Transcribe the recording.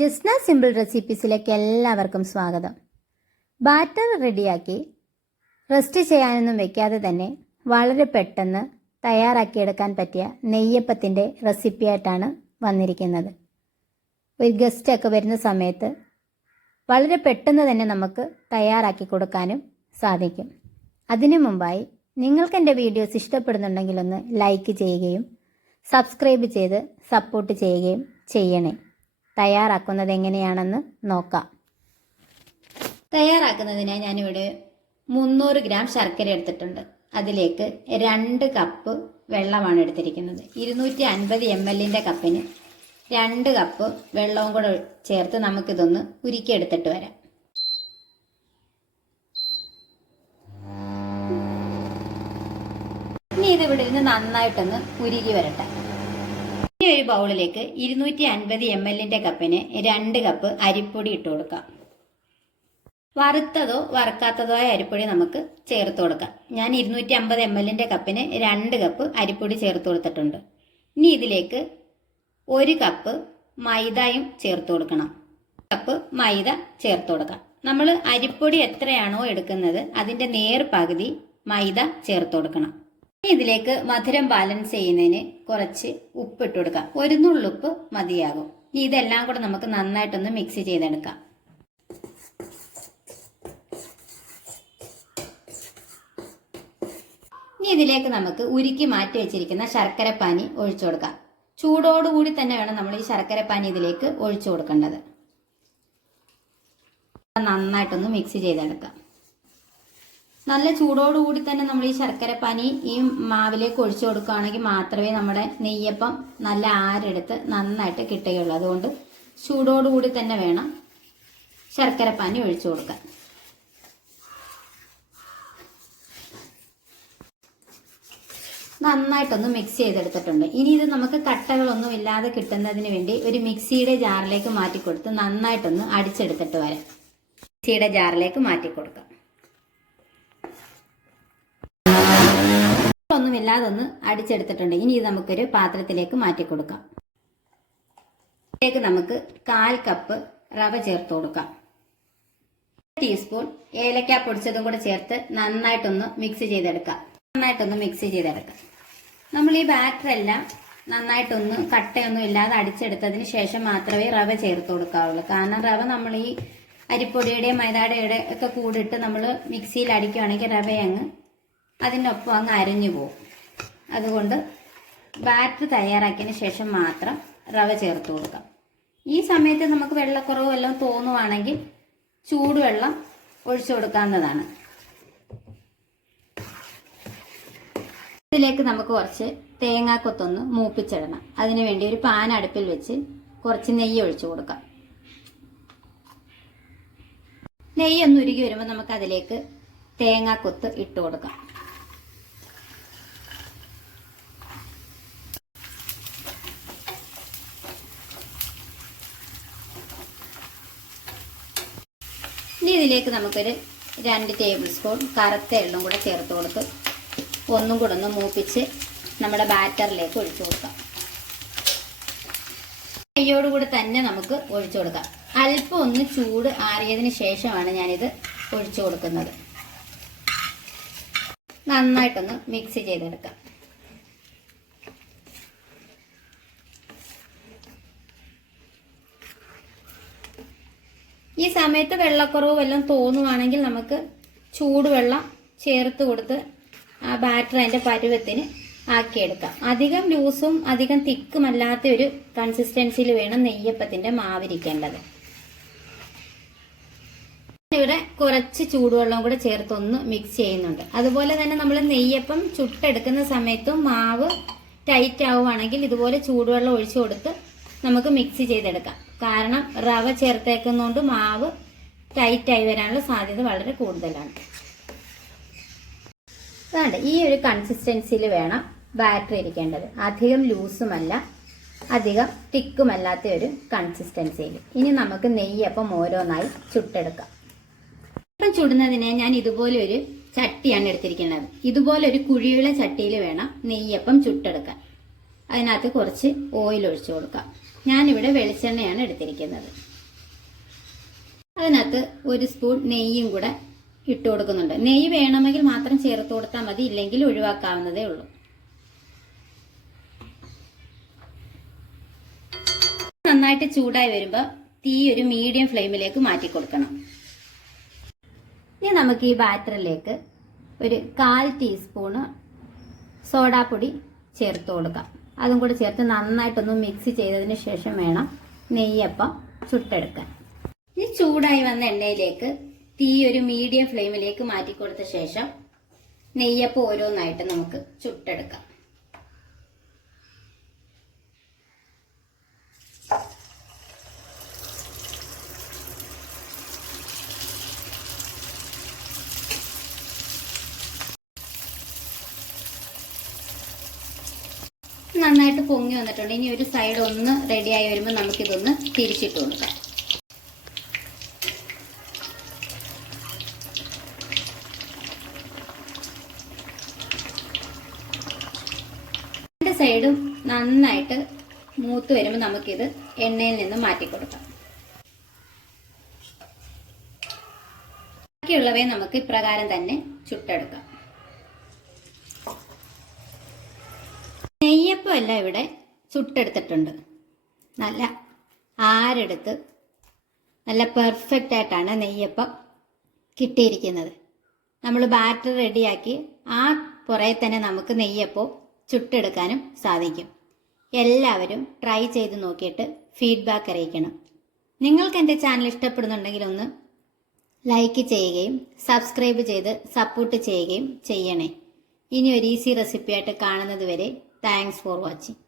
Jasna simple റെസിപ്പീസിലേക്ക് എല്ലാവർക്കും സ്വാഗതം. Batter റെഡിയാക്കി റെസ്റ്റ് ചെയ്യാനൊന്നും വെക്കാതെ തന്നെ വളരെ പെട്ടെന്ന് തയ്യാറാക്കിയെടുക്കാൻ പറ്റിയ നെയ്യപ്പത്തിൻ്റെ റെസിപ്പിയായിട്ടാണ് വന്നിരിക്കുന്നത്. ഒരു ഗസ്റ്റൊക്കെ വരുന്ന സമയത്ത് വളരെ പെട്ടെന്ന് തന്നെ നമുക്ക് തയ്യാറാക്കി കൊടുക്കാനും സാധിക്കും. അതിനു മുമ്പായി നിങ്ങൾക്ക് എൻ്റെ വീഡിയോസ് ഇഷ്ടപ്പെടുന്നുണ്ടെങ്കിൽ ഒന്ന് ലൈക്ക് ചെയ്യുകയും സബ്സ്ക്രൈബ് ചെയ്ത് സപ്പോർട്ട് ചെയ്യുകയും ചെയ്യണേ. തയ്യാറാക്കുന്നത് എങ്ങനെയാണെന്ന് നോക്കാം. തയ്യാറാക്കുന്നതിന് ഞാനിവിടെ 300 ഗ്രാം ശർക്കര എടുത്തിട്ടുണ്ട്. അതിലേക്ക് 2 കപ്പ് വെള്ളമാണ് എടുത്തിരിക്കുന്നത്. 250 ml കപ്പിന് 2 കപ്പ് വെള്ളവും കൂടെ ചേർത്ത് നമുക്കിതൊന്ന് ഉരുക്കിയെടുത്തിട്ട് വരാം. ഇനി ഇതിവിടെ ഇരുന്ന് നന്നായിട്ടൊന്ന് ഉരുകി വരട്ടെ. ഈ ഒരു ബൗളിലേക്ക് 250 ml കപ്പിന് 2 കപ്പ് അരിപ്പൊടി ഇട്ട് കൊടുക്കാം. വറുത്തതോ വറുക്കാത്തതോ ആയ അരിപ്പൊടി നമുക്ക് ചേർത്ത് കൊടുക്കാം. ഞാൻ 250 ml കപ്പിന് 2 കപ്പ് അരിപ്പൊടി ചേർത്ത് കൊടുത്തിട്ടുണ്ട്. ഇനി ഇതിലേക്ക് 1 കപ്പ് മൈദയും ചേർത്ത് കൊടുക്കണം. കപ്പ് മൈദ ചേർത്ത് കൊടുക്കാം. നമ്മൾ അരിപ്പൊടി എത്രയാണോ എടുക്കുന്നത് അതിൻ്റെ നേർ പകുതി മൈദ ചേർത്ത് കൊടുക്കണം. ഇതിലേക്ക് മധുരം ബാലൻസ് ചെയ്യുന്നതിന് കുറച്ച് ഉപ്പിട്ട് കൊടുക്കാം. 1 നുള്ളുപ്പ് മതിയാകും. ഇനി ഇതെല്ലാം കൂടെ നമുക്ക് നന്നായിട്ടൊന്ന് മിക്സ് ചെയ്തെടുക്കാം. ഇനി ഇതിലേക്ക് നമുക്ക് ഉരുക്കി മാറ്റി വെച്ചിരിക്കുന്ന ശർക്കരപ്പാനി ഒഴിച്ചു കൊടുക്കാം. ചൂടോടുകൂടി തന്നെ വേണം നമ്മൾ ഈ ശർക്കരപ്പാനി ഇതിലേക്ക് ഒഴിച്ചു കൊടുക്കേണ്ടത്. നന്നായിട്ടൊന്ന് മിക്സ് ചെയ്തെടുക്കാം. നല്ല ചൂടോടുകൂടി തന്നെ നമ്മൾ ഈ ശർക്കരപ്പാനി ഈ മാവിലേക്ക് ഒഴിച്ചു കൊടുക്കുകയാണെങ്കിൽ മാത്രമേ നമ്മുടെ നെയ്യപ്പം നല്ല ആരെടുത്ത് നന്നായിട്ട് കിട്ടുകയുള്ളൂ. അതുകൊണ്ട് ചൂടോടുകൂടി തന്നെ വേണം ശർക്കരപ്പാനി ഒഴിച്ചു കൊടുക്കാൻ. നന്നായിട്ടൊന്ന് മിക്സ് ചെയ്തെടുത്തിട്ടുണ്ട്. ഇനി ഇത് നമുക്ക് കട്ടകളൊന്നും ഇല്ലാതെ കിട്ടുന്നതിന് വേണ്ടി ഒരു മിക്സിയുടെ ജാറിലേക്ക് മാറ്റിക്കൊടുത്ത് നന്നായിട്ടൊന്ന് അടിച്ചെടുത്തിട്ട് വരാം. മിക്സിയുടെ ജാറിലേക്ക് മാറ്റിക്കൊടുക്കാം. ഒന്നുമില്ലാതെ ഒന്ന് അടിച്ചെടുത്തിട്ടുണ്ട്. ഇനി ഇത് നമുക്കൊരു പാത്രത്തിലേക്ക് മാറ്റി കൊടുക്കാം. ഇതിലേക്ക് നമുക്ക് 1/4 കപ്പ് റവ ചേർത്ത് കൊടുക്കാം. 1 ടീസ്പൂൺ ഏലക്ക പൊടിച്ചതും കൂടെ ചേർത്ത് നന്നായിട്ടൊന്ന് മിക്സ് ചെയ്തെടുക്കാം. നമ്മൾ ഈ ബാറ്റർ എല്ലാം നന്നായിട്ടൊന്ന് കട്ടയൊന്നും ഇല്ലാതെ അടിച്ചെടുത്തതിന് ശേഷം മാത്രമേ റവ ചേർത്ത് കൊടുക്കാവുള്ളൂ. കാരണം റവ നമ്മൾ ഈ അരിപ്പൊടിയുടെയും മൈദാടയുടെ ഒക്കെ കൂടിയിട്ട് നമ്മൾ മിക്സിയിൽ അടിക്കുകയാണെങ്കിൽ റവ അതിനൊപ്പം അങ്ങ് അരഞ്ഞു പോകും. അതുകൊണ്ട് ബാറ്റർ തയ്യാറാക്കിയതിന് ശേഷം മാത്രം റവ ചേർത്ത് കൊടുക്കാം. ഈ സമയത്ത് നമുക്ക് വെള്ളക്കുറവ് വല്ലതും തോന്നുവാണെങ്കിൽ ചൂടുവെള്ളം ഒഴിച്ചു കൊടുക്കാവുന്നതാണ്. ഇതിലേക്ക് നമുക്ക് കുറച്ച് തേങ്ങാക്കൊത്തൊന്ന് മൂപ്പിച്ചിടണം. അതിനുവേണ്ടി ഒരു പാൻ അടുപ്പിൽ വെച്ച് കുറച്ച് നെയ്യ് ഒഴിച്ചു കൊടുക്കാം. നെയ്യ് ഒന്ന് ഉരുകി വരുമ്പോൾ നമുക്ക് അതിലേക്ക് തേങ്ങാക്കൊത്ത് ഇട്ട് കൊടുക്കാം. ഇനി ഇതിലേക്ക് നമുക്കൊരു 2 ടേബിൾ സ്പൂൺ കറുത്ത എള്ളും കൂടെ ചേർത്ത് കൊടുത്ത് ഒന്നും കൂടെ ഒന്ന് മൂപ്പിച്ച് നമ്മുടെ ബാറ്ററിലേക്ക് ഒഴിച്ചു കൊടുക്കാം. നെയ്യോടുകൂടി തന്നെ നമുക്ക് ഒഴിച്ചു കൊടുക്കാം. അല്പം ഒന്ന് ചൂട് ആറിയതിന് ശേഷമാണ് ഞാനിത് ഒഴിച്ചു കൊടുക്കുന്നത്. നന്നായിട്ടൊന്ന് മിക്സ് ചെയ്തെടുക്കാം. ഈ സമയത്ത് വെള്ളക്കുറവ് വല്ലതും തോന്നുവാണെങ്കിൽ നമുക്ക് ചൂടുവെള്ളം ചേർത്ത് കൊടുത്ത് ആ ബാറ്റർ അതിൻ്റെ പരുവത്തിന് ആക്കിയെടുക്കാം. അധികം ലൂസും അധികം തിക്കുമല്ലാത്ത ഒരു കൺസിസ്റ്റൻസിയിൽ വേണം നെയ്യപ്പത്തിൻ്റെ മാവിരിക്കേണ്ടത്. ഇവിടെ കുറച്ച് ചൂടുവെള്ളം കൂടെ ചേർത്തൊന്ന് മിക്സ് ചെയ്യുന്നുണ്ട്. അതുപോലെ തന്നെ നമ്മൾ നെയ്യപ്പം ചുട്ടെടുക്കുന്ന സമയത്തും മാവ് ടൈറ്റ് ആവുകയാണെങ്കിൽ ഇതുപോലെ ചൂടുവെള്ളം ഒഴിച്ചു കൊടുത്ത് നമുക്ക് മിക്സ് ചെയ്തെടുക്കാം. കാരണം റവ ചേർത്തേക്കുന്നതുകൊണ്ട് മാവ് ടൈറ്റായി വരാനുള്ള സാധ്യത വളരെ കൂടുതലാണ്. അതാണ്ട് ഈ ഒരു കൺസിസ്റ്റൻസിയിൽ വേണം ബാറ്റർ ഇരിക്കേണ്ടത്. അധികം ലൂസുമല്ല അധികം തിക്കുമല്ലാത്ത ഒരു കൺസിസ്റ്റൻസിയിൽ. ഇനി നമുക്ക് നെയ്യപ്പം ഓരോന്നായി ചുട്ടെടുക്കാം. ഇപ്പം ചുടുന്നതിന് ഞാൻ ഇതുപോലെ ഒരു ചട്ടിയാണ് എടുത്തിരിക്കുന്നത്. ഇതുപോലെ ഒരു കുഴിയുള്ള ചട്ടിയിൽ വേണം നെയ്യപ്പം ചുട്ടെടുക്കാൻ. അതിനകത്ത് കുറച്ച് ഓയിൽ ഒഴിച്ചു കൊടുക്കാം. ഞാനിവിടെ വെളിച്ചെണ്ണയാണ് എടുത്തിരിക്കുന്നത്. അതിനകത്ത് 1 സ്പൂൺ നെയ്യും കൂടെ ഇട്ട് കൊടുക്കുന്നുണ്ട്. നെയ്യ് വേണമെങ്കിൽ മാത്രം ചേർത്ത് കൊടുത്താൽ മതി, ഇല്ലെങ്കിൽ ഒഴിവാക്കാവുന്നതേ ഉള്ളൂ. നന്നായിട്ട് ചൂടായി വരുമ്പോൾ തീ ഒരു മീഡിയം ഫ്ലെയിമിലേക്ക് മാറ്റി കൊടുക്കണം. ഇനി നമുക്ക് ഈ ബാറ്ററിലേക്ക് ഒരു 1/4 ടീസ്പൂണ് സോഡാപ്പൊടി ചേർത്ത് കൊടുക്കാം. അതും കൂടി ചേർത്ത് നന്നായിട്ടൊന്ന് മിക്സ് ചെയ്തതിന് ശേഷം വേണം നെയ്യപ്പം ചുട്ടെടുക്കാൻ. ഈ ചൂടായി വന്ന എണ്ണയിലേക്ക് തീ ഒരു മീഡിയം ഫ്ലെയിമിലേക്ക് മാറ്റി കൊടുത്ത ശേഷം നെയ്യപ്പം ഓരോന്നായിട്ട് നമുക്ക് ചുട്ടെടുക്കാം. നന്നായിട്ട് പൊങ്ങി വന്നിട്ടുണ്ട്. ഇനി ഒരു സൈഡ് ഒന്ന് റെഡിയായി വരുമ്പോൾ നമുക്കിതൊന്ന് തിരിച്ചിട്ട് കൊടുക്കാം. രണ്ട് സൈഡും നന്നായിട്ട് മൂത്ത് വരുമ്പോൾ നമുക്കിത് എണ്ണയിൽ നിന്ന് മാറ്റി കൊടുക്കാം. ബാക്കിയുള്ളവയെ നമുക്ക് ഇപ്രകാരം തന്നെ ചുട്ടെടുക്കാം. നെയ്യപ്പം എല്ലാം ഇവിടെ ചുട്ടെടുത്തിട്ടുണ്ട്. നല്ല ആരെടുത്ത് നല്ല പെർഫെക്റ്റ് ആയിട്ടാണ് നെയ്യപ്പം കിട്ടിയിരിക്കുന്നത്. നമ്മൾ ബാറ്റർ റെഡിയാക്കി ആ പുറകെ തന്നെ നമുക്ക് നെയ്യപ്പം ചുട്ടെടുക്കാനും സാധിക്കും. എല്ലാവരും ട്രൈ ചെയ്ത് നോക്കിയിട്ട് ഫീഡ്ബാക്ക് അറിയിക്കണം. നിങ്ങൾക്ക് എൻ്റെ ചാനൽ ഇഷ്ടപ്പെടുന്നുണ്ടെങ്കിൽ ഒന്ന് ലൈക്ക് ചെയ്യുകയും സബ്സ്ക്രൈബ് ചെയ്ത് സപ്പോർട്ട് ചെയ്യുകയും ചെയ്യണേ. ഇനി ഒരു ഈസി റെസിപ്പിയായിട്ട് കാണുന്നത് വരെ താങ്ക്സ് ഫോർ വാച്ചിങ്.